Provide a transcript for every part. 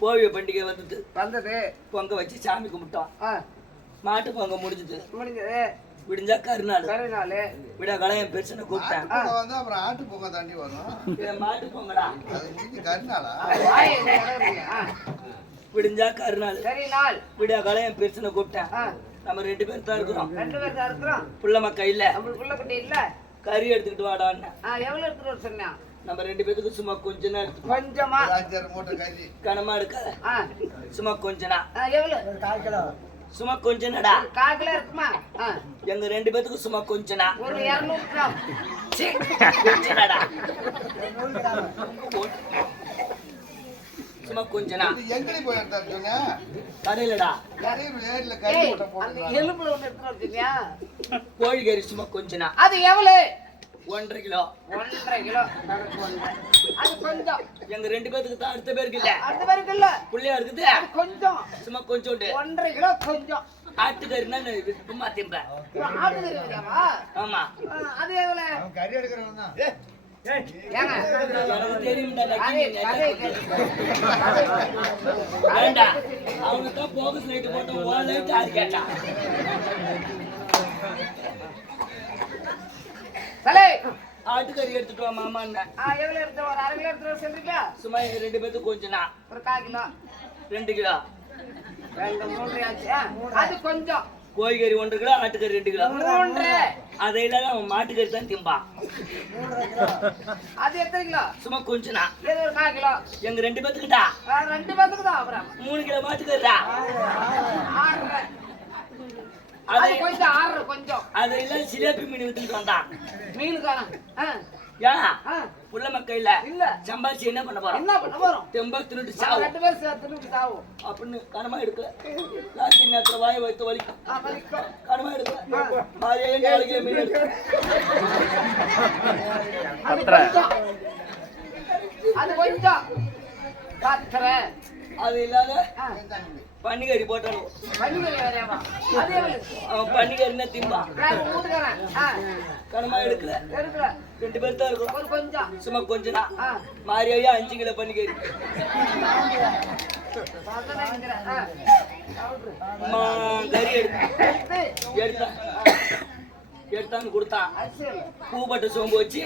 போவிய பண்டிகை வந்தது பொங்க வச்சு சாமி கும்பிட்டோம். மாட்டு பொங்க முடிஞ்சது. விடிஞ்சா கருநாள் விட கலையம் பெருசுன்னு கூப்பிட்டேன். அப்புறம் ஆட்டு பொங்க தாண்டி வரும். மாட்டு பொங்கடா கருநாளா? விடிஞ்சா கருநாள் விட கலையம் பெருசுன்னு கூப்பிட்டேன். நம்ம 2 பேர் தான் இருக்கிறோம். புள்ள மக்கா இல்ல கறி எடுத்துக்கிட்டு வாடான்னு. எவ்வளவு எடுத்துட்டு சொன்னா? நம்ம 2 பேத்துக்கு சும்மா கொஞ்சமா கொஞ்சமா கனமா எடுக்காத. சும்மா கொஞ்சனா எவ்வளவு? 1/4 கிலோ. சும்மா கொஞ்சனடா. 1/4 கிலோ இருக்குமா? எங்க 2 பேத்துக்கு சும்மா கொஞ்சனா. ஒரு 200 கிராம். கொஞ்சனடா. சும்மா கொஞ்சனா. எங்கடி போய் எடுத்தாரு சொன்னா? கடையிலடா. ஏர்ல கறி போட்ட போடுறா. அந்த எலும்புல ஒண்ணு எடுத்துட்டு வந்தியா? கோழி கறி சும்மா கொஞ்சனா. அது எவ்வளவு? 1.5 கிலோ. 1.5 கிலோ. அது கொஞ்சம். எங்க 2 பேத்துக்கு தான் அடுத்த பேருக்கு இல்ல. அடுத்த பேருக்கு இல்ல. புள்ளையா இருக்குது. அது கொஞ்சம். சும்மா கொஞ்சோண்டு. 1.5 கிலோ கொஞ்சம். ஆட்டுக்கறினா சும்மா திம்ப. ஆட்டுக்கறி வேணுமா? ஆமா. அது எவ்வளவு? அவன் கறி எடுக்கறவன் தான். ஏங்க எனக்கு தெரியும்டா வேண்டா. அவனுக்கு தான் போகஸ் லைட் போட்டோம். ஓ லைட் ஆறு கேட்டா. சலே ஆட்டுக்கறி எடுத்துட்டு வா மாமா. எவ்வளவு எடுத்து? ஒரு 1/2 கிலோ எடுத்து சொல்றீங்களா? சும்மா எங்க 2 பேத்துக்கு கொஞ்சனா. ஒரு 1/4 கிலோ. 2 கிலோ. 2 3 ஆச்சு. அது கொஞ்சம். கோழி கறி 1 கிலோ, ஆட்டுக்கறி 2 கிலோ. 3. அதை இல்லாத அவன் மாட்டுக்கறி தான் திம்பா. அது எத்தனை கிலோ? சும்மா கொஞ்சனா. இது ஒரு 1/4 கிலோ. எங்க 2 பேத்துக்குடா. 2 பேத்துக்கு தான். அப்புறம் 3 கிலோ மாட்டுக்கறிடா. 6. அது கொஞ்சம் 6 கொஞ்சம். அதை இல்ல சிலேபி மீன் வித்துட்டு வந்தான். மீன் காணோம். ஏன் புள்ள மக்கள் இல்ல இல்ல சம்பாதிச்சு என்ன பண்ண போறோம்? என்ன பண்ண போறோம்? தெம்பா தின்னுட்டு சாவு. 2 பேர் தின்னுட்டு சாவு அப்படின்னு கனமா எடுக்கல. ராத்திரி நேரத்துல வாயை வைத்து வலிக்கும். கனமா எடுக்கல. மாரியே நாளைக்கு மீன் எடுக்க. அது கொஞ்சம் 10. அது இல்லாத பன்னிக்கறி போட்டாலும் அவன் பன்னிக்கறினா திம்பான். கனமா எடுக்கல. 2 பேர் தான் இருக்கும். கொஞ்சம் சும்மா கொஞ்சம் மாரியா 5 கிலோ பன்னிக்கறி கறி எடுத்தான்னு கொடுத்தான். பூப்பட்ட சோம்பு வச்சு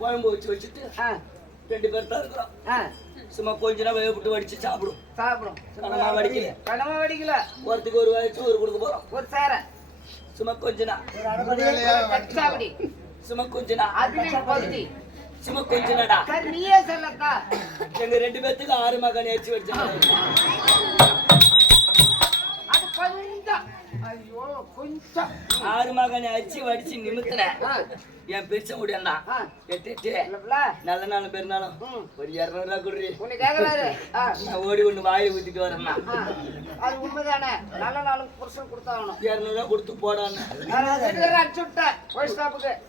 குழம்பு வச்சுட்டு 2 பேர் தான் இருக்கிறோம். சும்மா கொஞ்ச நேரம் வேகப்பட்டு வடிச்சு சாப்பிடும். கனமா வடிக்கல. ஒருத்துக்கு ஒரு வயசு ஒரு கொடுக்க போறோம். ஒரு சேர சும்மா கொஞ்ச நேரம் சும்மா கொஞ்ச நேரம் சும்மா கொஞ்ச நேரா. நீயே சொல்லக்கா. எங்க 2 பேத்துக்கு 6 மகன் அடிச்சு வச்சாங்க. அது கொஞ்சம். ஐயோ கொஞ்சம் 6 மகன் அடிச்சு வடிச்சு நிமித்தின. என் பெருச முடியாண்டா. நல்ல நாள் பெருநாளும் ஒரு 200 ரூபா குடுறி. நான் ஓடி ஒண்ணு வாயில ஊத்திட்டு வரேன்னா. அது உண்மைதானே. நல்ல நாளும் புருஷன் கொடுத்தாகணும். 200 ரூபா கொடுத்து போடான்னு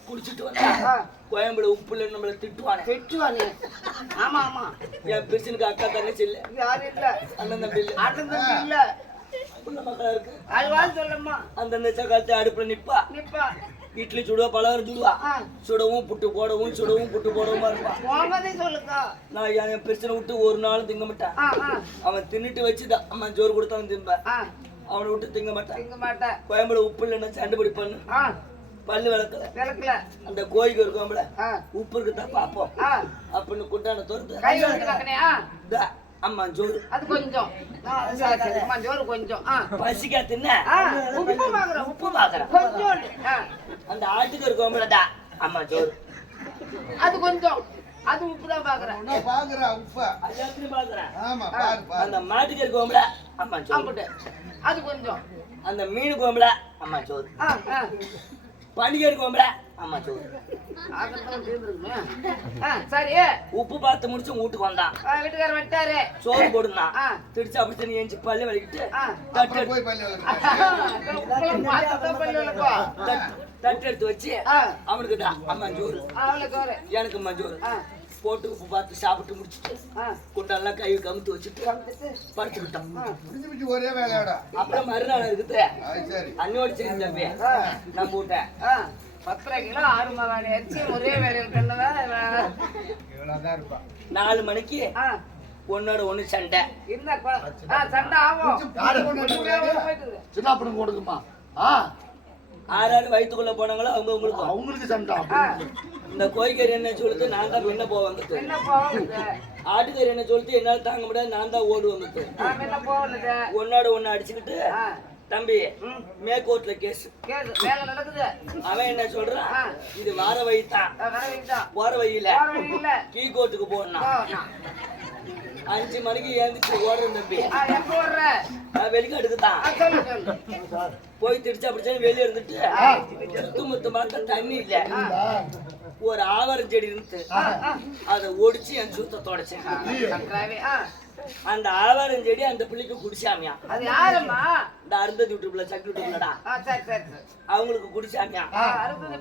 குடிச்சிட்டு வந்தா கோயம்புல உப்புல நம்மள திட்டுவானே. ஆமா ஆமா. என் பெருசனுக்கு அக்கா தங்கச்சி இல்ல. யாரும் இல்ல. அண்ணன் தம்பி இல்ல. அண்ணன் தம்பி இல்ல. மக்களா இருக்கு. அது சொல்லம்மா. அந்த காலத்து அடுப்புல நிப்பா. இட்லி சுடுவா, பலகாரம் சுடுவா. சுடவும் புட்டு போடவும் இருப்பா. சொல்லுக்கா. நான் என் பிரச்சனை விட்டு ஒரு நாளும் திங்க மாட்டேன். அவன் தின்னுட்டு வச்சுதான் அம்மா ஜோறு கொடுத்தவன் திம்ப. அவனை விட்டு திங்க மாட்டேன். கோயம்புல உப்பு இல்லைன்னா சண்டை பிடிப்பான்னு பல்லு விளக்கல. அந்த கோழிக்கு இருக்கோம்ல உப்பு இருக்குதான் பாப்போம் அப்படின்னு குண்டான தோறுது. அம்மா ஜோறு அது கொஞ்சம். ஜோறு கொஞ்சம் பசிக்கா தின்ன உப்பு பாக்குறேன். அந்த ஆட்டுக்கு இருக்கோம்லடா அம்மா ஜோறு அது கொஞ்சம். அது உப்புதான் பாக்குறேன். அந்த மாட்டுக்கு இருக்கோம்ல அம்மா ஜோறு அது கொஞ்சம். அந்த மீன் கோம்பல அம்மா ஜோறு. பண்டிகை இருக்கோம்ல அம்மா ஜோறு. சரி உப்பு பார்த்து முடிச்சு வீட்டுக்கு வந்தான். வீட்டுக்காரர் வந்துட்டாரு. சோறு போடுந்தான். திடிச்சு அப்படி நீ எஞ்சி பல்லு வலிக்கிட்டு தட்டு எடுத்து வச்சு அவனுக்கு தான் அம்மா ஜோறு எனக்கு அம்மா ஜோறு போட்டு உப்பு பார்த்து சாப்பிட்டு முடிச்சுட்டு குண்டெல்லாம் கை கமுத்து வச்சுட்டு படுத்துக்கிட்டோம். ஒரே வேலையோட அப்புறம் மறுநாள் இருக்குது அண்ணோடு சேர்ந்து தம்பி நம்ம வீட்டை 10 கிலோ 6 மகாணி அரிசி ஒரே வேலையில் 4 மணிக்கு ஒன்னோட ஒண்ணு சண்டை. இந்த சண்டை ஆகும். சின்ன பொண்ணு கொடுக்குமா? ஆறாறு வயிற்றுக்குள்ள போனாங்களோ அவங்களுக்கு சண்டை. இந்த கோழிக்கறி என்ன சொல்லிட்டு நான் தான் முன்ன போவாங்க. ஆட்டுக்கறி என்ன சொல்லிட்டு என்னால தாங்க முடியாது, நான் தான் ஓடுவாங்க. ஒன்னோட ஒண்ணு அடிச்சுக்கிட்டு தம்பி மேற்கோர்ட்ல கேஸ் நடக்குது. அவன் என்ன சொல்றான், இது வார வயிதான் போற வழியில கீ கோர்ட்டுக்கு போனா 5 மணிக்கு ஏந்திச்சு ஓடுறேன் தம்பி. வெளிக்காட்டுக்கு தான் போய் திடிச்சா பிடிச்சா வெளியே இருந்துட்டு சுத்து முத்து பார்க்க தண்ணி இல்ல, ஒரு ஆவாரம் செடி இருந்து அதை ஒடிச்சு என் சுத்த தொடச்சேன். அந்த ஆவாரம் செடி அந்த பிள்ளைக்கு குடிச்சாமியா. அது யாரம்மா? இந்த அருந்ததி விட்டுப்புல சக்கி விட்டுப்புலடா அவங்களுக்கு குடிச்சாமியா.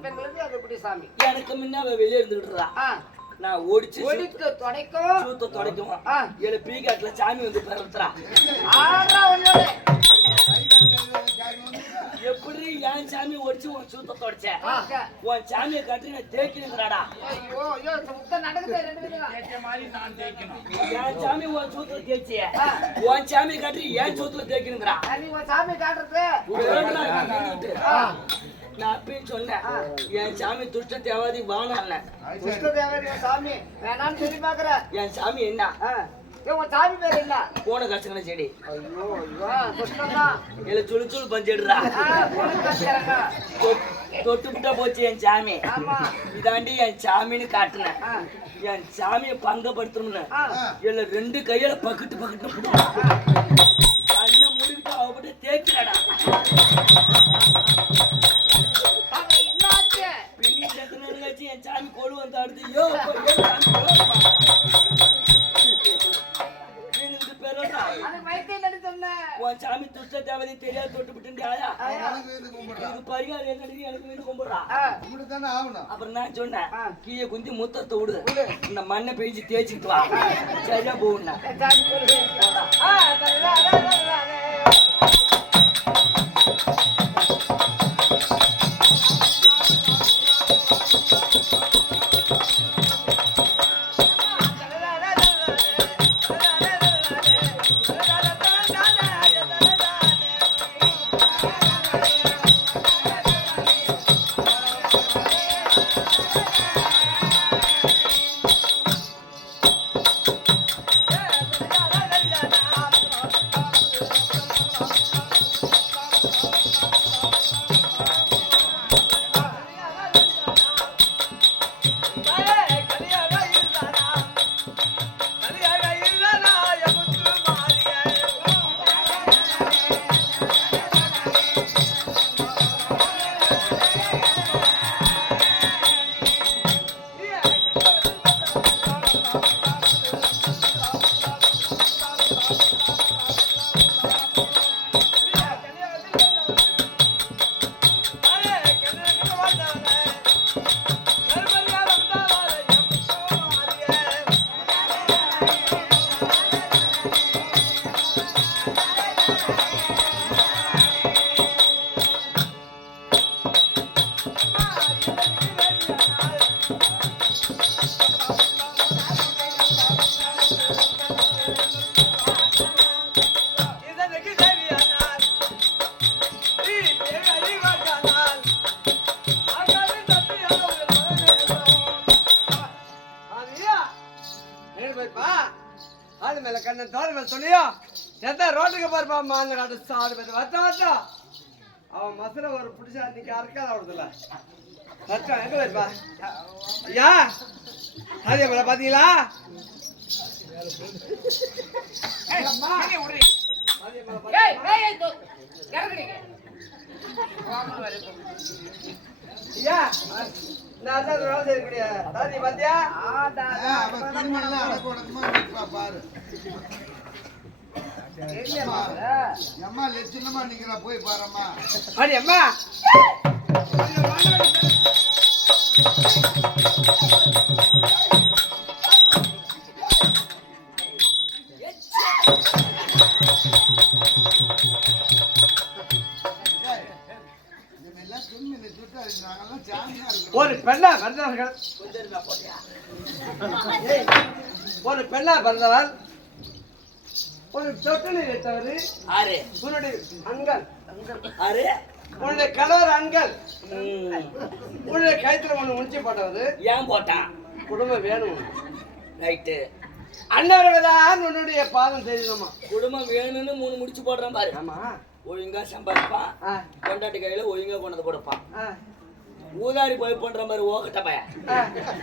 பெண்களுக்கு அது குடிசாமி. எனக்கு முன்ன அவ வெளியே இருந்துகிட்டுறா. நான் ஒடிச்சு சூத்த துடைக்கும். ஏழு பீக்காட்டுல சாமி வந்து பிறத்துறா. எப்படி என் சாமி ஒடிச்சு உன் சூத்த தொடச்ச? உன் சாமியை காட்டி நான் தேய்க்கணுங்கிறாடா. என் சாமி உன் சூத்துல தேய்ச்சிய, உன் சாமி காட்டி என் சூத்துல தேய்க்கணுங்கிறா. சாமி காட்டுறது நான் அப்பயும் சொன்னேன், என் சாமி துஷ்ட தேவாதி வாங்க. சாமி வேணான்னு சொல்லி பாக்குற. என் சாமி என்ன சாமி பேர் என்ன? போன கஷ்டங்கள செடி. ஐயோ சுழு சுழு பஞ்சிடுறா. தொட்டு விட்டா போச்சு என் சாமி. இதாண்டி என் சாமின்னு காட்டுனேன். என் சாமியை பங்கப்படுத்தணும்னு இல்ல 2 கையில பக்கத்து பக்கத்து கண்ணை முடிவிட்டு அவப்பட்டு தேய்க்கிறடா. என் சாமி கொழு வந்து அடுத்து உன் சாமி துஷ்ட தேவதை தெரியாது தொட்டு விட்டுண்டியாயா. இது பரிகாரம் என்ன எனக்கு வீடு கும்பிடுறா. அப்புறம் நான் சொன்னேன், கீழே குந்தி முத்தத்தை விடு, இந்த மண்ணை பெய்ஞ்சு தேய்ச்சிட்டு வா, சரியா போகுண்ணா. ரோட்டுக்கு பாருப்பா மாங்க வச்சா அவன் மசுர ஒரு பிடிச்சா இன்னைக்கு அறக்காத அவடுதுல வச்சான். எங்க போயிருப்பா ஐயா? அதே போல பாத்தீங்களா? ஐயா நான் தான் வேலை செய்யக்கூடிய தாதி பாத்தியா? பாரு அம்மா லட்சணமா நிக்கிறா, போய் பாரும்மா. அடி அம்மா ஒரு பெண்ணா பிறந்தவர்கள், ஒரு பெண்ணா பிறந்தவர் ஒரு தொட்டில் இட்டவர் ஆறு உன்னுடைய அங்கல் ஆறு உன்னுடைய கணவர் அங்கல் உன்னுடைய கழுத்துல ஒண்ணு முடிச்சு போட்டவர் ஏன் போட்டான் குடும்பம் வேணும் ரைட்டு அண்ணவர்கள்தான் உன்னுடைய பாதம் தெரியணுமா குடும்பம் வேணும்னு 3 முடிச்சு போடுறான் பாரு ஆமா ஒழுங்கா சம்பாதிப்பான் கொண்டாட்டி கையில ஒழுங்கா கொண்டு கொடுப்பான் ஊதாரி போய் பண்ற மாதிரி ஓகட்ட பையன்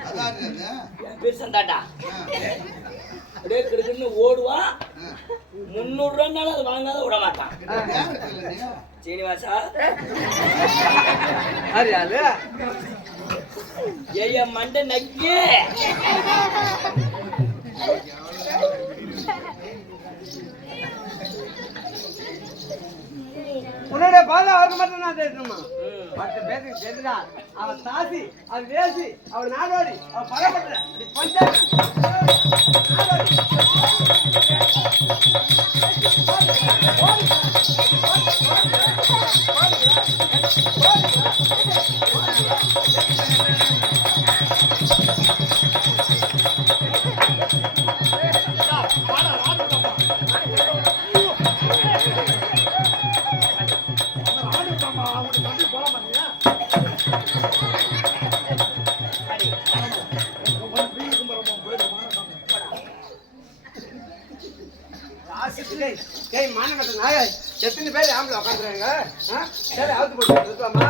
அதான் இது. என் பேர் சந்தாட்டா அப்படியே கிடுக்குன்னு ஓடுவான் 300 ரூபாய்னாலும் அது வாங்காத விட மாட்டான் யாருக்கு இல்லை நீ? சீனிவாசா யாரு ஏய மண்டை நக்கே உன்னுடைய பாதை அவருக்கு மட்டும் நான் தேடணுமா மற்ற பேருக்கு தெரிஞ்சா அவன் தாசி அவன் வேசி அவன் நாடோடி அவன் பரப்பட்ட மானகட்ட நாய எத்தனை பேர் ஆம்பளை உட்காந்துருக்காங்க சரி அவுத்து போட்டு இருக்கலாமா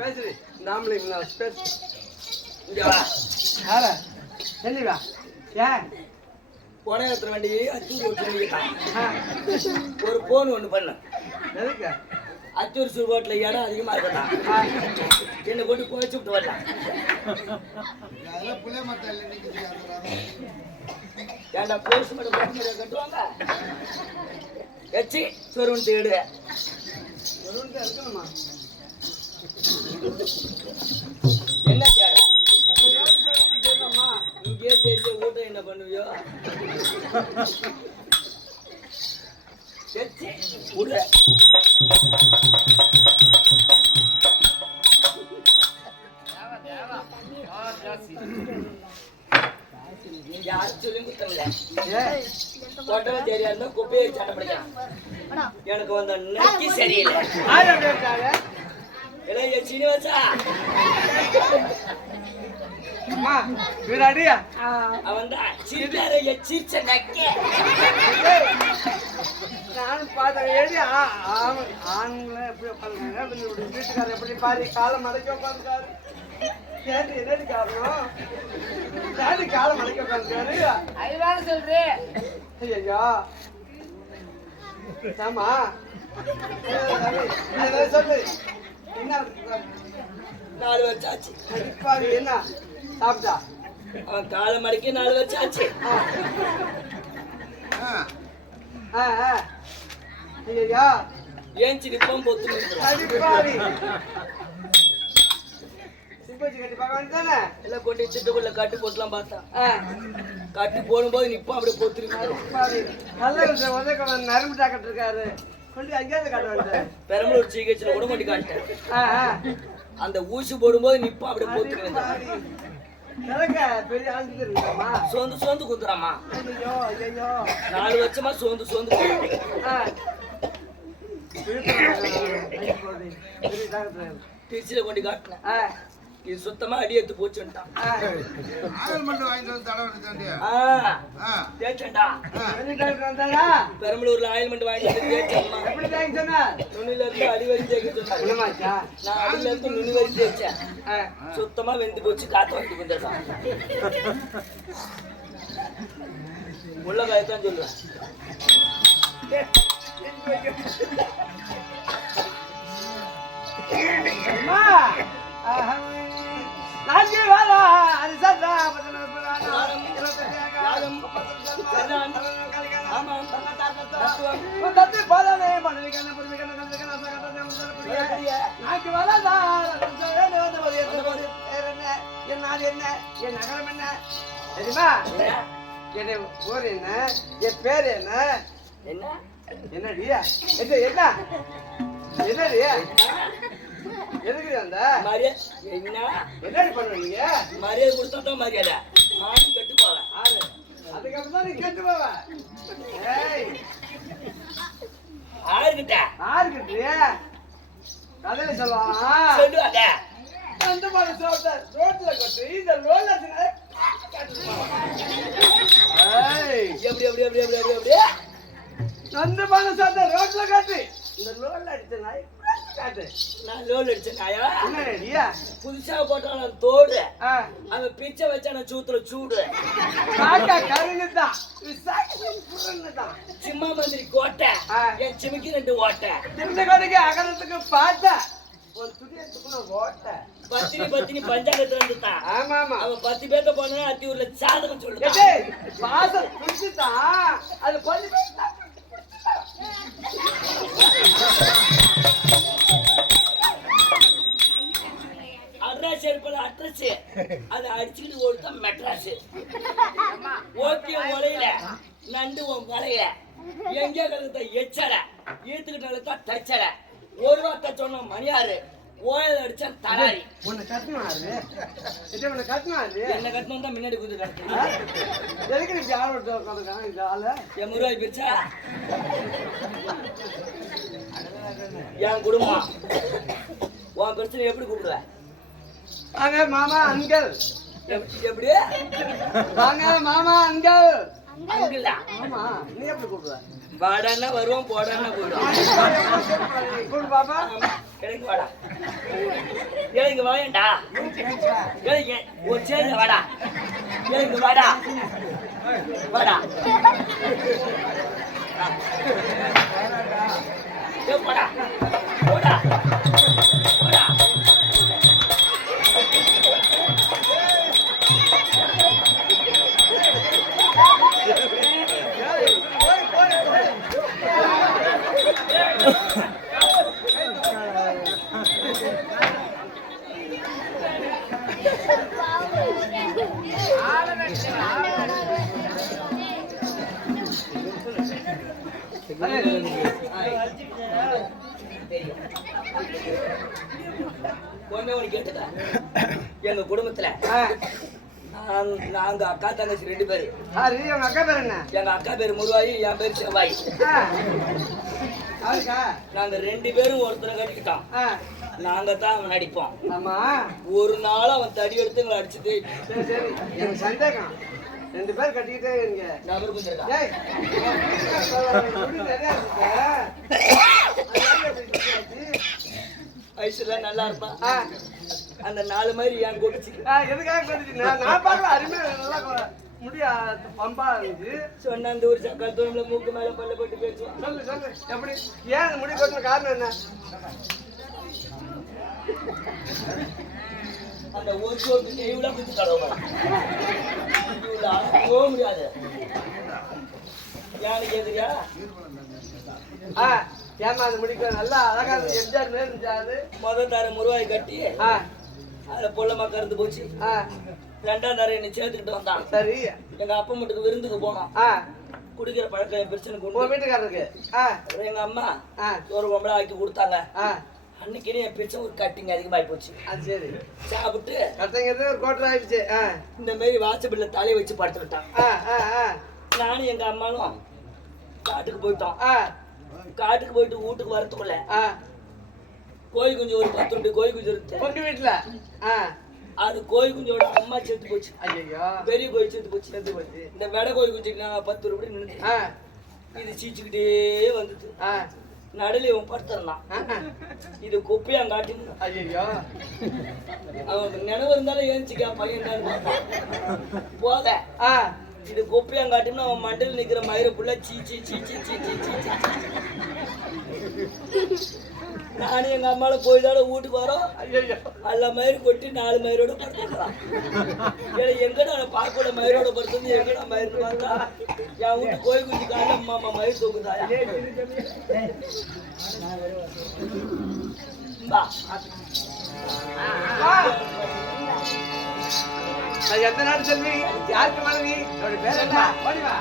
பேசுறி இந்த ஆம்பளைங்களா பேசு இங்க வா யாரா சொல்லிவா ஏன் போன எத்தனை வண்டி அச்சூர் ஒரு போன் ஒண்ணு பண்ண எதுக்கு அச்சூர் சுருகோட்டில் இடம் அதிகமா இருக்கட்டும் என்னை கொண்டு குறைச்சு விட்டு வரலாம் அதெல்லாம் புளிய மரத்தில் இல்லை நிக்குது, அது வராது. ஏன்டா போலீஸ் மட்டும் கட்டுவாங்க எச்சி சொருவன் தேடு இருக்கணுமா என்ன தேட இங்கே தெரிஞ்ச ஊட்டம் என்ன பண்ணுவியோ எச்சி விடு யாரும் சொல்லி கொடுத்தல கொட்டவை சரியா இருந்தா குப்பையை சண்டை பிடிக்கலாம் எனக்கு வந்த நெக்கி சரியில்லை இளைய சீனிவாசா அம்மா வீராடியா அவன் தான் சிரிச்சார சிரிச்ச நக்கே நானும் பார்த்தேன் ஏடி ஆண்களை எப்படி உட்காந்துருக்காங்க வீட்டுக்காரர் எப்படி பாரு காலம் மடக்கி உட்காந்துருக்காரு ஏடி என்னடி காரணம் ஏடி காலம் மடக்கி உட்காந்துருக்காரு அதுதான் சொல்றேன் ஐயோ ஆமா சொல்லு என்ன 4 வருஷம் ஆச்சு அடிப்பாரு என்ன சாப்பிட்டா அவன் காலை மடக்கி 4 வருஷம் ஆச்சு ஐயா ஏன் சிரிப்பம் பொத்து அடிப்பாரு சிப்பச்சி கட்டி பார்க்க வேண்டியதானே எல்லாம் கொண்டு சிட்டுக்குள்ள கட்டு போட்டுலாம் பார்த்தான் கட்டி போடும்போது நிப்பா அப்படியே பொத்துருக்கு நல்ல உதக்க நரம்பு டாக்டர் இருக்காரு கொண்டு அங்கேயாவது காட்ட வேண்டியது பெரம்பலூர் சிகிச்சையில கூட கொண்டு காட்டேன் அந்த ஊசி போடும்போது நிப்பா அப்படியே பொத்துருக்கு பெரிய ஆஸ்பத்திரி இருக்காமா சோந்து சோந்து குத்துறாமா ஐயோ ஐயோ 4 வருஷமா சோந்து சோந்து திருச்சியில கொண்டு காட்டினேன் இது சுத்தமா அடி எடுத்து போச்சுட்டான் ஆயில் மட்டும் வாங்கிட்டு வந்து தடவை தாண்டியா தேய்ச்சண்டா பெரம்பலூர்ல ஆயில்மெண்ட் வாங்கிட்டு வந்து தேய்ச்சம்மா நுனில இருந்து அடி வரி தேய்க்க சொன்னாங்க நான் அடியில இருந்து நுனி வரி தேய்ச்சேன் சுத்தமா வெந்து போச்சு காத்து வாங்கிட்டு வந்துருக்கான் உள்ள காயத்தான் சொல்லுவேன் நாஞ்சி வாழா அரிசா தத்து போதாமே மனைவிக்கான பொறுமைக்கான நாக்கு வாழா என் நாடு என்ன என் நகரம் என்ன தெரியுமா என் ஊர் என்ன என் பேர் என்ன என்ன என்னடியா என்ன என்ன என்னடி எதுக்கு அந்த மரியாதை என்ன என்னடி பண்ணுவீங்க மரியாதை கொடுத்தா தான் மரியாதை நானும் கெட்டு போவேன் ஆளு அதுக்கப்புறம் தான் நீ கெட்டு போவ ஏய் ஆறுகிட்ட யாருக்கிட்டிய கதையில சொல்லுவான் சொல்லுவாங்க அந்த மாதிரி சொல்ற ரோட்ல கொட்டு இந்த ரோட்ல எப்படி எப்படி எப்படி எப்படி எப்படி எப்படி நந்து பண்ண சாத்த ரோட்ல காட்டு இந்த லோல்ல அடிச்ச நாய் காட்டு நான் லோல் அடிச்சேன் நாயா என்னடியா புதுசா போட்டான தோடு ஆ அவன் பிச்சை வச்சான சூத்துல சூடு காக்கா கருங்குதா விசாகி புறன்னதா சிம்மா மந்திரி கோட்டை என் சிமிக்கி 2 ஓட்டை இந்த கடைக்கு அகலத்துக்கு பாத்தா ஒரு துடியத்துக்குள்ள ஓட்ட பத்தினி பஞ்சாயத்துல இருந்துட்டான் ஆமா ஆமா அவன் 10 பேத்த போனா அத்தி ஊர்ல சாதகம் சொல்லுதான் டேய் பாசம் துடிச்சுதா அது கொஞ்சம் அட்ரஸ் ஏற்பட அட்ரஸ் அதை அடிச்சுக்கிட்டு ஓடுதான் மெட்ராஸ் ஓகே உலையில நண்டு உன் வலையில எங்கே கலந்த எச்சல ஈத்துக்கிட்ட தச்சல ஒரு வார்த்தை சொன்ன மணியாரு ஓயல் அடிச்சா தலாரி உன்னை கட்டணாரு இது உன்னை கட்டணாரு என்ன கட்டணும் தான் முன்னாடி குதிரை எதுக்கு நீ யார் விட்டு உட்காந்துருக்காங்க இந்த ஆளு என் முருகாய் பிரிச்சா என் குடும்பம் உன் பிரச்சனை எப்படி கூப்பிடுவ வாங்க மாமா அங்கிள் எப்படி வாங்க மாமா அங்கிள் அங்கிளா ஆமா நீ எப்படி கூப்பிடுவ வாடான்னா வருவோம் போடான்னா போயிடும் கூப்பிடு பாப்பா எனக்கு வாடா எனக்கு வாயண்டா எனக்கு ஒரு சேர்ந்து வாடா எனக்கு வாடா வாடா போடா போடா போடா ஒண்ணு கேட்டுக்க எங்க குடும்பத்துல நாங்க அக்கா தங்கச்சி 2 பேரு சரி உங்க அக்கா பேர் என்ன எங்க அக்கா பேரு முருவாயி என் பேரு செவ்வாய் யாருக்கா நாங்க 2 பேரும் ஒருத்தரை கட்டிக்கிட்டோம் நாங்க தான் அவன் நடிப்போம் ஆமா ஒரு நாள் அவன் தடி எடுத்து எங்களை அடிச்சுட்டு சரி சரி எனக்கு சந்தேகம் 2 பேர் கட்டிக்கிட்டே இருங்க நபர் குஞ்சிருக்கான் ஏய் முடி நிறைய வயசுல நல்லா இருப்பான் அந்த 4 மாதிரி ஏன் கொட்டுச்சு எதுக்காக கொண்டுச்சு நான் பார்க்கல அருமையா நல்லா முடியா பம்பா இருந்துச்சு சொன்ன அந்த ஒரு சக்கரத்தோம்ல மூக்கு மேல பல்ல போட்டு பேசுவான் சொல்லு சொல்லு எப்படி ஏன் அந்த முடி கொட்டின காரணம் என்ன அந்த ஒரு சோப்பு கைவிட குத்தி கடவுள் போக முடியாது யாரு கேக்குறியா ஏமா அந்த முடிக்க நல்லா அழகா எம்ஜிஆர் மேல இருந்துச்சாரு முதல் தார முருவாய் கட்டி அதுல பொல்லமா கறந்து போச்சு 2ஆம் தாரம் என்னை சேர்த்துக்கிட்டு வந்தான் சரி எங்க அப்பா மட்டுக்கு விருந்துக்கு போனோம் குடிக்கிற பழக்கம் பிரச்சனை கொண்டு வீட்டுக்காரருக்கு எங்க அம்மா ஒரு பொம்பளை ஆக்கி கொடுத்தாங்க அன்னைக்கு என் பிரச்சனை ஒரு கட்டிங் அதிகமாகி போச்சு அது சரி சாப்பிட்டு கட்டிங்கிறது ஒரு கோட்டர் ஆயிடுச்சு இந்த மாதிரி வாட்ஸ்அப்ல தலையை வச்சு படுத்துக்கிட்டான் நானும் எங்க அம்மாவும் காட்டுக்கு போயிட்டோம் காட்டுக்கு போயிட்டு வீட்டுக்கு வரத்துக்குள்ள கோழி குஞ்சு ஒரு 10 2 கோழி குஞ்சு இருக்கு உங்க வீட்டுல அது கோழி குஞ்சோட அம்மா செத்து போச்சு ஐயோ பெரிய கோழி செத்து போச்சு இந்த வெடை கோழி குஞ்சுக்கு நான் 10 ரூபாய் நின்று இது சீச்சுக்கிட்டே வந்துச்சு நடுல இவன் படுத்துறான் இது குப்பையாங்க காட்டின்னு ஐயோ அவனுக்கு நினைவு இருந்தாலும் ஏஞ்சிக்கா பையன் தான் போத இது குப்பையாங்க காட்டினா அவன் மண்டல நிக்கிற மயிரை புள்ள சீ சீ சீ சீ சீ சீ சீ நானும் எங்க அம்மால போயிடாத வீட்டுக்கு வரோம் அல்ல மயிறு கொட்டி 4 மயிரோட படுத்துக்கிறான் எங்கடா பார்க்கோட மயிரோட படுத்து எங்கடா மயிறு பார்த்தா என் வீட்டு கோயில் குஞ்சு கால அம்மா மயிர் தூக்குதாயா எந்த நாடு செல்வி யாருக்கு மனைவி அவருடைய பேர் என்ன ஓடிவா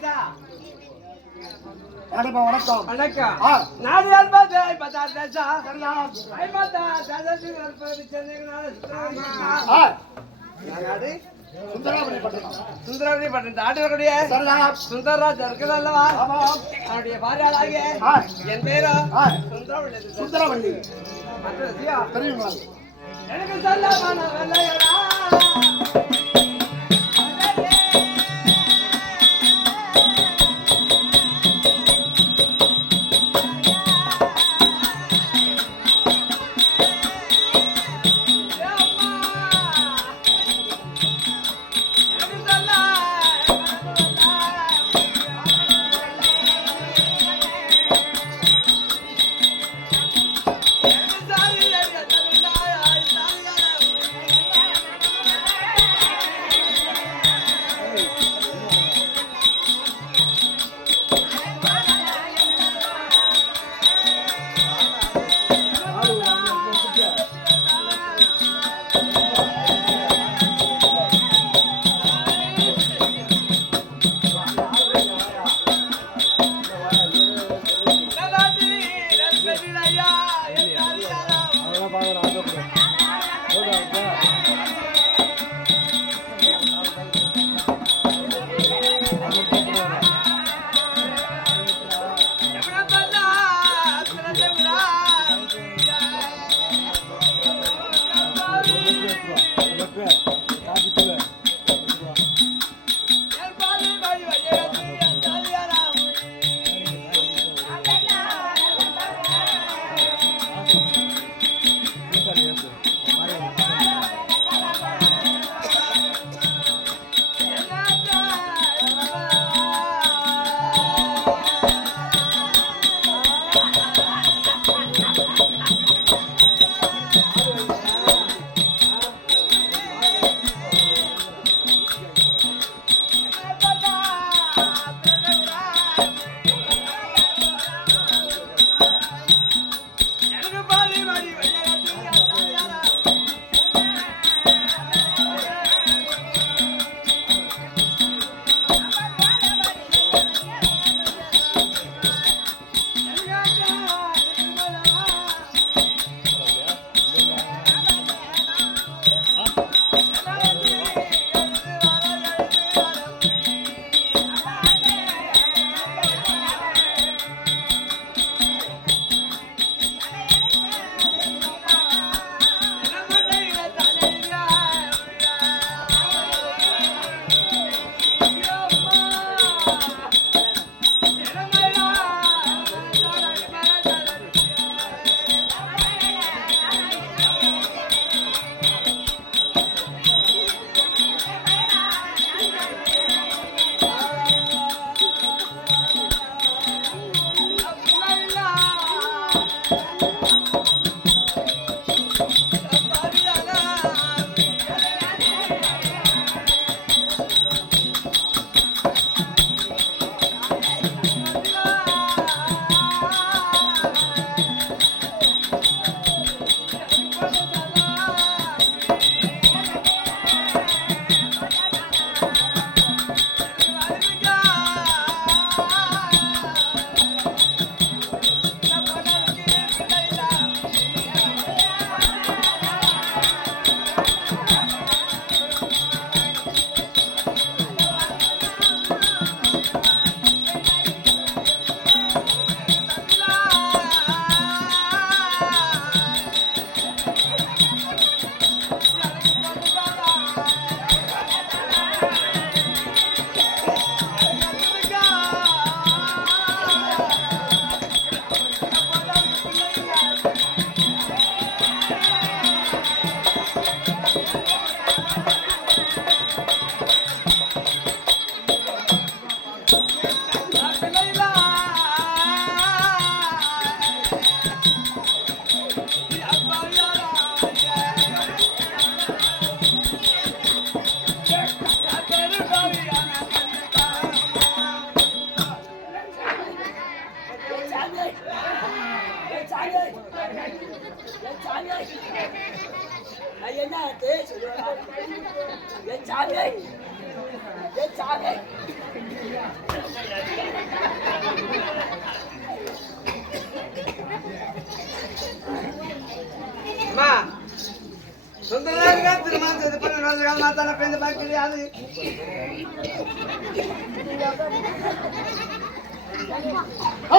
கேட்டா வாடப்பா, வணக்கம். வணக்கம் ஆ, நாடு அல்பாதே பதா தேசா சரியா? ஐமாதா தேசத்து அல்பாதி சென்னைனால ஆ, நாடு சுந்தராபுரி பட்டணம். சுந்தரவதி பட்டணம் ஆடுறக்கூடிய சரியா? சுந்தரராஜ் இருக்கிறதல்லவா ஆமா. அவனுடைய பாரியாளாகிய ஆ, என் பேரோ ஆ, சுந்தரவதி சுந்தரவள்ளி. மற்றசியா தெரியுங்களா? எனக்கு சொல்லமான வெள்ளையடா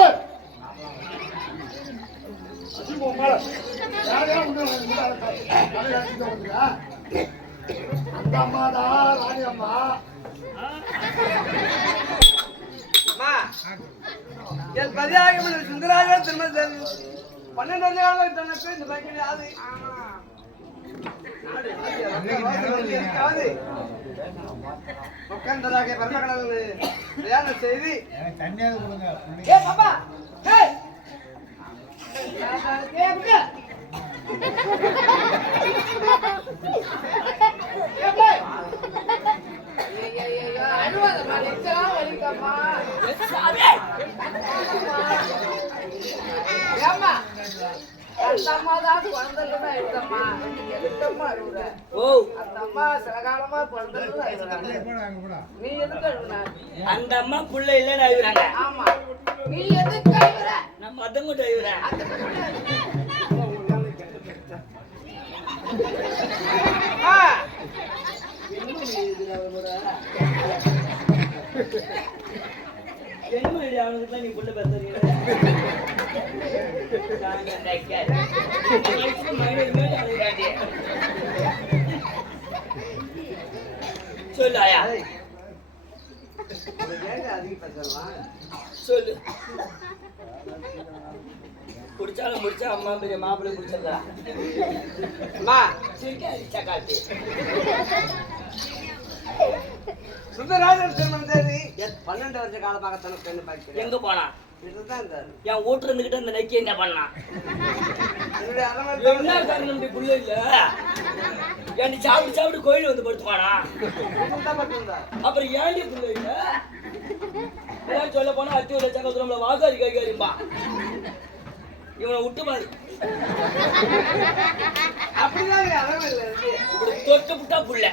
ஏய். அது உங்கள யாரையா முன்னால வந்துடா. அந்த அம்மா தான் ராணி அம்மா. அம்மா என் பதியாக சுந்தராஜன் திரும்ப 12 வருஷமாக தனக்கு இந்த பைக்கில் யாது உட்கார்ந்ததாக பரமக்கடல் தியானம் செய்து தண்ணியாவது கொடுங்க ஏ பாப்பா ஏய் ஏ புடி ஏய் அழுவாத மாலிச்சா வலிக்கம்மா ஏம்மா அந்த அம்மா தான் குழந்தைன்னு எடுத்தம்மா எடுத்தம்மா அழுவுற ஓ அந்த அம்மா சில காலமா குழந்தைன்னு அழுவுறாங்க நீ எதுக்கு அழுவுற அந்த அம்மா புள்ள இல்லைன்னு அழுகுறாங்க. ஆமா நீ எதுக்கு அழுவுற நான் மதம் கொண்டு அழுகுறேன். என்ன அவனுக்கு நீ புள்ள பெத்தறீங்க சொல்லாயா சொல்லு. குடிச்சாலும் முடிச்சா அம்மா பெரிய மாப்பிள்ளை குடிச்சிருக்கா. அம்மா சிரிக்கா காட்டு. சுந்தராஜன் திருமணம் தேதி 12 வருஷ காலமாக தனக்கு பெண்ணு பார்க்கிறேன். எங்க போனா? இதுதான் இருந்தாரு. என் வீட்டுல இருந்துகிட்ட இந்த நக்கி என்ன பண்ணான்? என்னுடைய அரண்மனை என்ன காரணம் இப்படி புள்ள இல்ல? ஏன்டி சாப்பிட்டு சாப்பிட்டு கோயில் வந்து படுத்துவானா? தான் பார்த்திருந்தார். அப்புறம் ஏன்டி புள்ள இல்ல? ஏன் சொல்ல போனா அத்தி ஒரு சக்கரத்துல வாகாரி கைகாரிம்பா. இவனை விட்டு பாரு. அப்படிதான் அரண்மனையில் இருக்கு. இப்படி தொட்டு புட்டா புள்ள.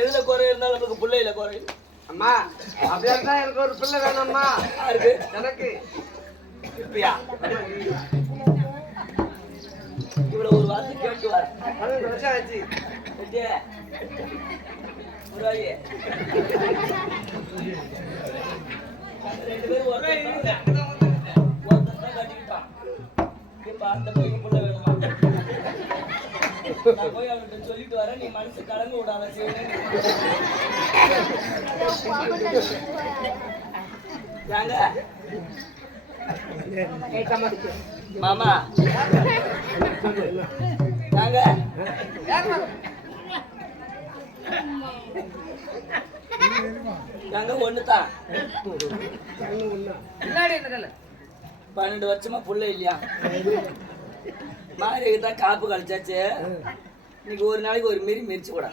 எதுல குறை இருந்தாலும் நமக்கு பிள்ளையில குறை. அம்மா அப்படியா இருந்தா எனக்கு ஒரு பிள்ளை வேணும்மா. யாருக்கு? எனக்கு இப்பயா இவ்வளவு ஒரு வார்த்தை கேட்டு வர 12 வருஷம் ஆச்சு. ஒரு வாயி. ரெண்டு பேரும் ஒருத்தன் தான் கட்டிக்கிட்டான். இப்ப அந்த பையன் புள்ள வேணுமா? நான் போய் அவன்கிட்ட சொல்லிட்டு வரேன். நீ மனசு கலங்க விடாத செய்யணும். மாமா நாங்க நாங்க ஒண்ணுதான். பின்னாடி இருக்கல 12 வருஷமா புள்ள இல்லையா? மாரிக்கு தான் காப்பு கழிச்சாச்சு. இன்னைக்கு ஒரு நாளைக்கு ஒரு மீறி மிரிச்சு கூட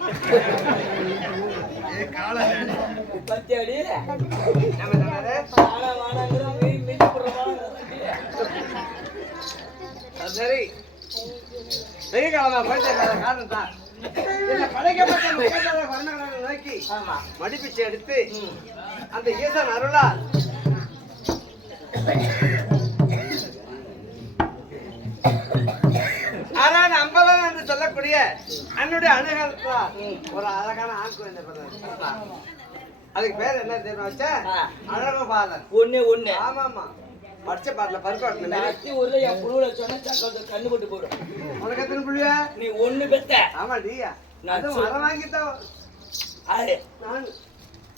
பத்தியாடி வானாங்கிற மீறி மிரிச்சு போடுறோம். சரி வெயில் காலமா போயிட்டு காரணம் தான் படைக்கப்பட்ட வர்ணங்களை நோக்கி ஆமா மடிப்பிச்சு எடுத்து அந்த ஈசன் அருளால் ஆனால் அம்பலம் என்று சொல்லக்கூடிய அன்னுடைய அணுகத்தால் ஒரு அழகான ஆண் குழந்தை பிறந்தது. அதுக்கு பேர் என்ன தெரியுமா வச்ச? அழகபாலன். ஒண்ணு ஆமா ஆமா படிச்ச பாட்டுல பருப்பாட்டுல அத்தி ஊர்ல என் புழுவுல சொன்ன சக்கரை கண்ணு போட்டு போடும். உனக்கு எத்தனை புள்ளியா? நீ ஒண்ணு பெத்த. ஆமாடி நான் அது மரம் வாங்கிட்டோம். ஆறு நான்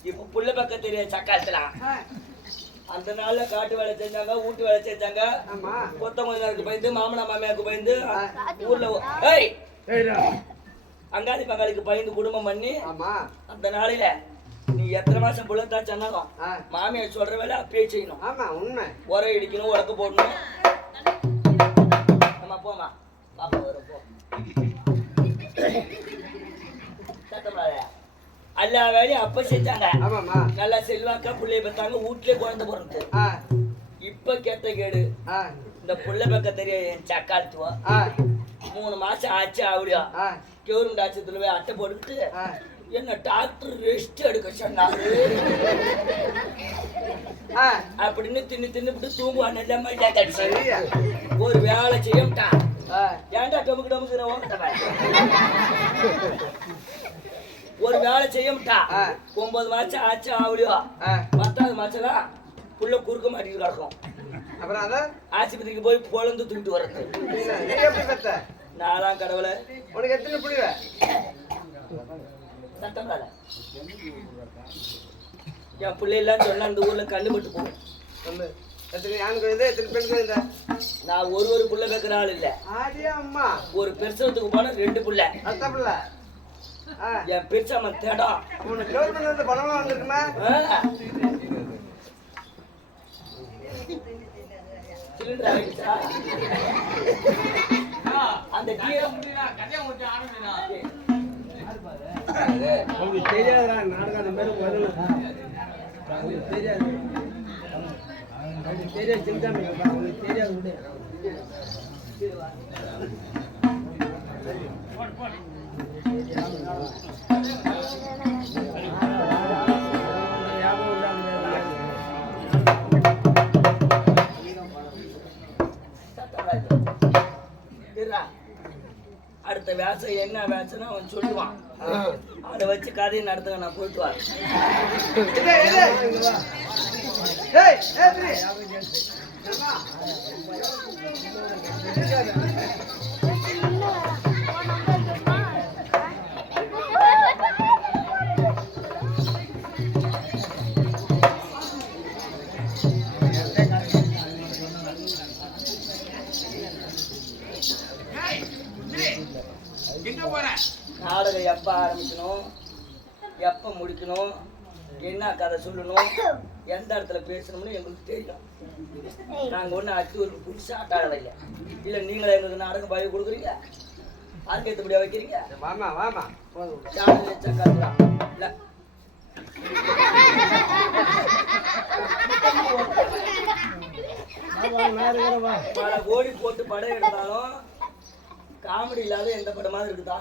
இப்ப புள்ள பக்கம் தெரியாது சக்காத்துலாம். அந்த நாள்ல காட்டு வேலை செஞ்சாங்க, வீட்டு வேலை செஞ்சாங்க. ஆமா கொத்தமொழிக்கு பயந்து, மாமனா மாமியாருக்கு பயந்து, ஊர்ல ஏய் அங்காளி பங்காளிக்கு பயந்து குடும்பம் பண்ணி ஆமா அந்த நாளையில நீ எத்தனை மாசம் புள்ளத்தா சொன்னாலும் மாமியார் சொல்ற வேலை அப்பயே செய்யணும். ஆமா உண்மை. உரம் இடிக்கணும், உடக்க போடணும். நம்ம போமா பாப்பா வரும் போ. சத்தப்படாத. எல்லா வேலையும் அப்ப செஞ்சாங்க. ஆமாமா நல்லா செல்வாக்கா புள்ளைய பார்த்தாங்க, வீட்லயே குழந்தை பிறந்து. இப்ப கேட்ட கேடு இந்த புள்ள பக்க தெரிய என் சக்காத்துவா 3 மாசம் ஆச்சு. அப்படியா கவர்மெண்ட் ஆட்சியத்துல போய் அட்டை போட்டுக்கிட்டு என்ன டாக்டர் ரெஸ்ட் எடுக்க சொன்னாரு அப்படின்னு தின்னு தின்னுபிட்டு தூங்குவான். ஒரு வேலை செய்யட்டான். ஏன்டா டொமுக்கு டொமுக்குற ஓட்டவன் ஒரு வேலை செய்ய மாட்டா 9 மாசம் ஆச்சு ஆவலியோ 10வது மாசம்லாம் புள்ள குறுக்க மாட்டிட்டு கிடக்கும். அப்புறம் அத ஆஸ்பத்திரிக்கு போய் பொழந்து தூக்கிட்டு வர்றது. நீ எப்படி பெத்த? நாலாம் கடவுளை உனக்கு எத்தனை புள்ளிவ? சட்டம் வேலை என் பிள்ளைலாம் சொன்னா அந்த ஊர்ல கண்ணு பட்டு போகும். சொல்லு. எத்தனை ஆண் குழந்தை எத்தனை பெண் குழந்தை? நான் ஒரு புள்ள கேட்கிற ஆள் இல்ல. ஆடியா அம்மா ஒரு பெருசத்துக்கு போன 2 புள்ள. அத்த பிள்ளை என் பெருசாம தேடம் உனக்கு கவர்மெண்ட்ல இருந்து பணமா வந்திருக்குமா? சிலிண்டர் ஆயிடுச்சா? அந்த உங்களுக்கு தெரியாதா நாடகம் அந்த மாதிரி வரல. உங்களுக்கு தெரியாது. உங்களுக்கு தெரியாது சிந்தாம உங்களுக்கு தெரியாது விடு. அடுத்த வேசம் என்ன வேசம்னு அவன் சொல்லுவான். அதை வச்சு கதையை நடத்துங்க, நான் போயிட்டு வரேன். நாடகம் எப்ப ஆரம்பிக்கணும், எப்ப முடிக்கணும், என்ன கதை சொல்லணும், எந்த இடத்துல பேசணும்னு எங்களுக்கு தெரியும். நாங்க ஒண்ணு அச்சு ஒரு புதுசா ஆட்டாடல இல்லை. இல்ல நீங்களே எங்களுக்கு நாடகம் பய கொடுக்குறீங்க, அதுக்கு ஏற்றபடியா வைக்கிறீங்க. வாமா வாமா சாடல் வச்சா கத்துலாம் இல்ல. பல கோடி போட்டு படம் எடுத்தாலும் காமெடி இல்லாத எந்த படமாவது இருக்குதா?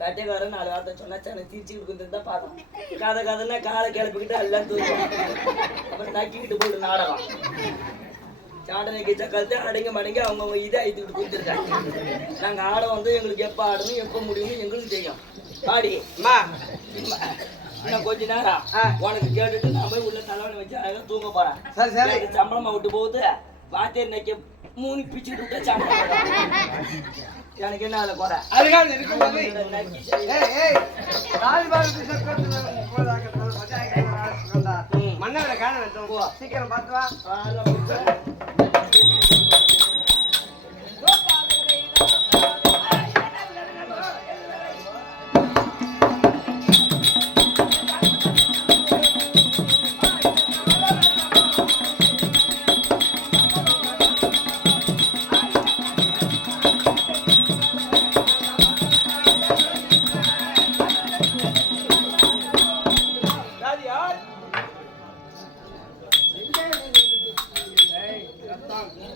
கட்டைக்காரன் 4 வார்த்தை சொன்னா சாண தீர்ச்சி கொடுக்குறது பார்த்தோம். கதைன்னா காலை கிளப்பிக்கிட்டு எல்லாம் தூக்கும். அப்புறம் நக்கிக்கிட்டு போட்டு நாடகம் சாண்டனை கிச்சா கழுத்து அடங்க மடங்கி அவங்க இதை ஐத்துக்கிட்டு கொடுத்துருக்காங்க. நாங்க ஆட வந்து எங்களுக்கு எப்ப ஆடணும் எப்ப முடியும்னு எங்களுக்கு தெரியும். ஆடி இன்னும் கொஞ்ச நேரம் உனக்கு கேட்டுட்டு நான் போய் உள்ள தலைவனை வச்சு அழகா தூங்க போறேன். சம்பளமா விட்டு போகுது வாத்தியார் நைக்க 3 பிச்சுக்கிட்டு விட்டா சம்பளம். எனக்கு என்ன அதில் குறை? அதுக்காக இருக்கும்போது மன்னவரை காண வேண்டும். சீக்கிரம் பார்த்து வா.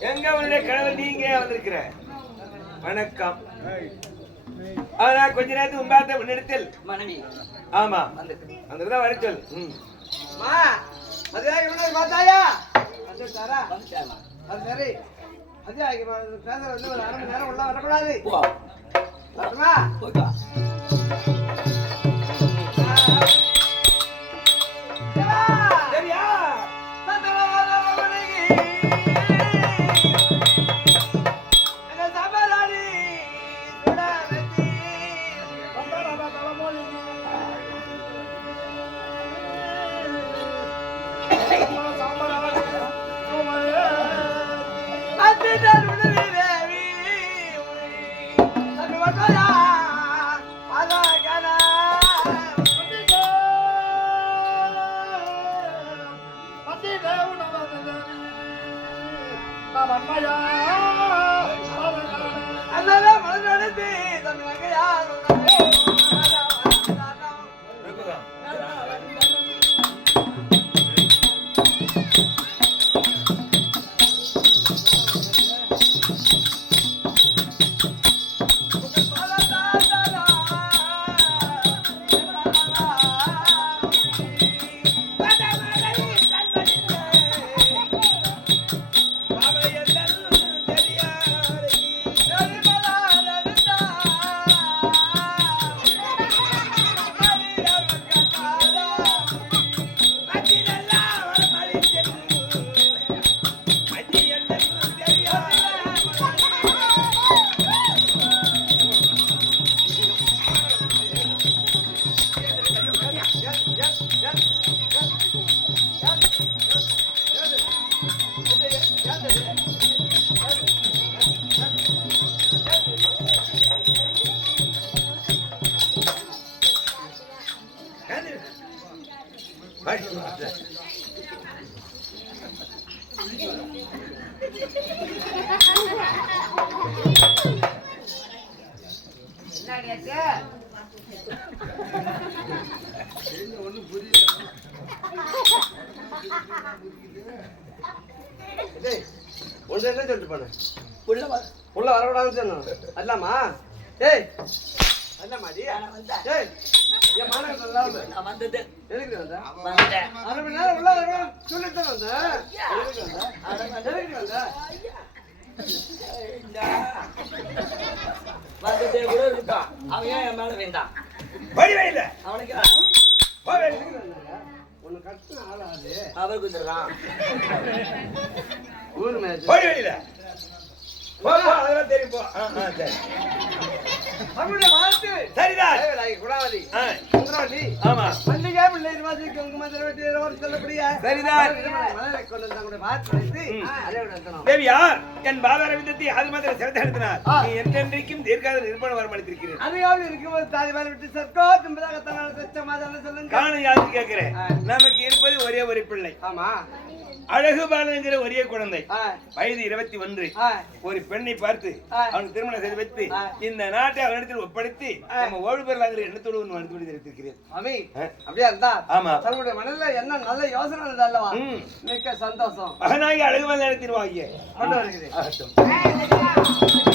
எங்க உன்னுடைய கணவன் நீங்க வந்திருக்கிற? வணக்கம். ஆனா கொஞ்ச நேரத்துக்கு முன்பாக உன்னிடத்தில் மனைவி ஆமா அந்த வரச்சொல். பார்த்தாயா அது சரி. பேச வந்து ஒரு 1/2 மணி நேரம் உள்ள வரக்கூடாது. போயிட்டா என்னடியாச்சு டேய் ஒன்று என்ன சொல்லிட்டு போன உள்ள வா. உள்ள வரக்கூடாதுன்னு சொன்னோம் அல்லாமா ஏய் அல்லாமாடி ஏய் என் மாநகரம் நல்லா இருக்கு. நான் வந்தது எதுக்கு வந்த வந்தேன். அரை மணி நேரம் உள்ள வரணும் சொல்லிட்டு தான் வந்தேன் எதுக்கு வந்த எதுக்கு வந்த வந்ததே கூட இருக்கான். அவன் ஏன் என் மேல வேண்டாம்? படி வழியில அவனுக்கு ஒன்னு கட்டுன ஆளாது அவருக்கு வந்துடுறான். ஊர் மேட்ச் படி வழியில போ போ அதெல்லாம் தெரியும் போ சரி அவனுடைய வாழ்த்து சரிதான் தேவராய் குணாவதி ஆ, சுந்தராவதி ஆமா மல்லிகை பிள்ளை நிர்வாகிக்கு உங்க மந்திர வெட்டி ஒரு சொல்லப்படியா சரிதான் மலரை கொண்டு வந்து கூட பார்த்து வைத்து அதே விட எடுத்தணும் தேவியா என் பாதார விதத்தை அது மாதிரி சிறந்த எடுத்தினார் நீ என்றென்றைக்கும் தீர்க்காத நிர்மாணம் வரமளித்திருக்கிறேன் அதுக்காக இருக்கும்போது தாதி மேல விட்டு சர்க்கோ தும்பதாகத்தான் தச்ச மாதிரி சொல்லுங்க காணும் யாருக்கு கேட்கிறேன் நமக்கு இருப்பது ஒரே ஒரு பிள்ளை ஆமா அழகு பாலங்கிற ஒரே குழந்தை ஆ வயது 21 ஆ ஒரு பெண்ணை பார்த்து அவனுக்கு திருமணம் செய்து வைத்து இந்த நாட்டை அவனிடத்தில் ஒப்படைத்து நம்ம ஓய்வு பெறலாங்கிற எண்ணத்தோடு ஒன்று வந்து தெரிவித்திருக்கிறேன் அமி அப்படியா இருந்தா ஆமா தங்களுடைய மனதில என்ன நல்ல யோசனை இருந்தது அல்லவா மிக்க சந்தோஷம் மகனாகி அழகு பாலத்தின் வாங்கிய கொண்டு வருகிறேன் ஆகட்டும்.